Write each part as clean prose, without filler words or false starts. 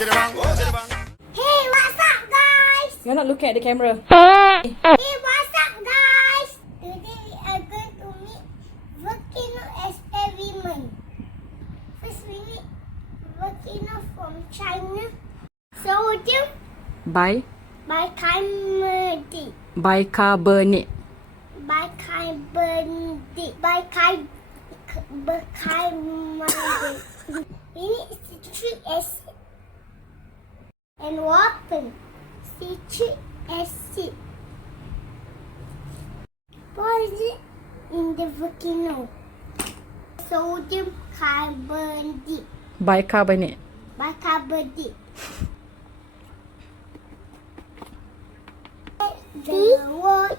Hey, what's up, guys? You're not looking at the camera. Hey, what's up, guys? Today we are going to meet volcano experiment. First, we need volcano from China. Sodium Bicarbonate. bicarbonate. Bicarbonate. Bicarbonate. We need citric acid and water. Citric acid. Pour it in the volcano. Sodium carbonate. Bicarbonate. Bicarbonate. The water.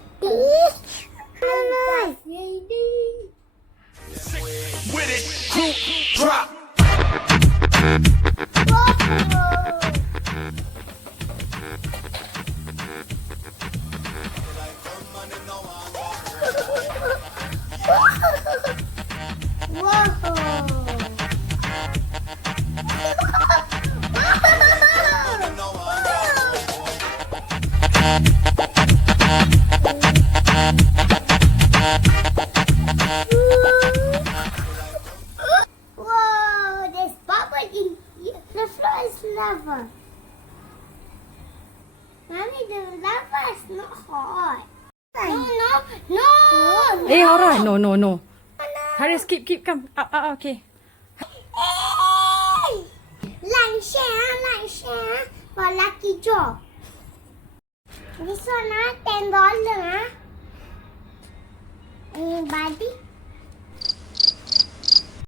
With it, group drop. Whoa, there's bubble in here. The floor is lava. Mommy, the lava is not hot. No. Eh, Aura. No. Hurry, keep, come. Okay. Hey! Like share for lucky draw. This one $10. Anybody?